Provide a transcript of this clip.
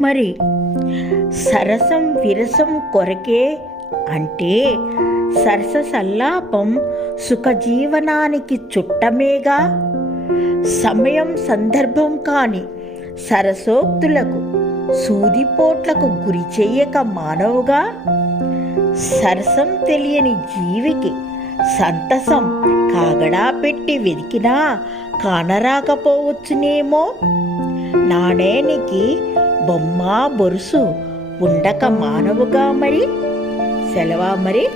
మరి సరసం విరసం కొరకే అంటే సరస సల్లాపం సుఖజీవనానికి చుట్టమేగా. సమయం సందర్భం కాని సరసోక్తులకు సూదిపోట్లకు గురి చెయ్యక మానవుగా. సరసం తెలియని జీవికి సంతసం కాగడా పెట్టి వెతికినా కానరాకపోవచ్చునేమో. నాణేనికి బొమ్మ బొరుసు ఉండక మానవుగా. మరి సెలవా మరి.